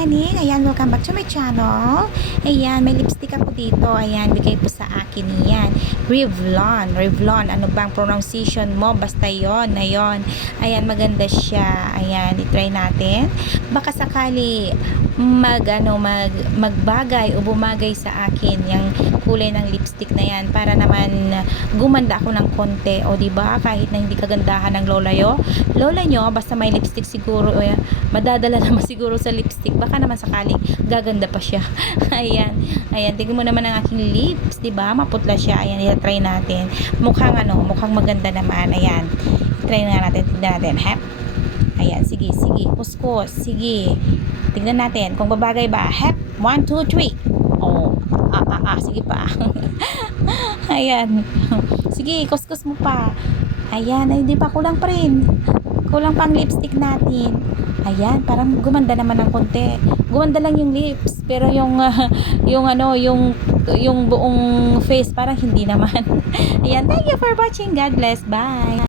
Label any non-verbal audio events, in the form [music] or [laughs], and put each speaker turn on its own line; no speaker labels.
ganing. Ayan, welcome back to my channel. Ayan, may lipstick ako dito. Ayan, bigay po sa akin yan. Revlon. Revlon. Ano bang pronunciation mo? Basta yon na yon. Ayan, maganda siya. Ayan, itry natin. Baka sakali mag, ano, mag, magbagay o bumagay sa akin yung kulay ng lipstick na yan para naman gumanda ako ng konti. O, ba Kahit na hindi kagandahan ng lola yo. Lola nyo, basta may lipstick siguro, o, madadala [laughs] naman siguro sa lipstick. Baka naman sakaling gaganda pa siya. [laughs] ayan. Ayan, tingnan mo naman ang aking lips, 'di ba? Maputla siya. Ayan, i-try natin. Mukhang ano, mukhang maganda naman. Ayan. Try na natin, tignan natin. Hep. Ayan, sige, sige. Kuskus, sige. Tignan natin kung babagay ba. Hep. 1 2 3. Oh. Ah, ah, ah, sige pa. [laughs] Ayan. Sige, kuskus mo pa. Ayan, ay, hindi pa kulang pa rin. Kulang pang lipstick natin. Ayan, parang gumanda naman ng konti. Gumanda lang yung lips, pero yung ah, yung ano, yung yung buong face parang hindi naman. [laughs] Ayan, thank you for watching. God bless. Bye.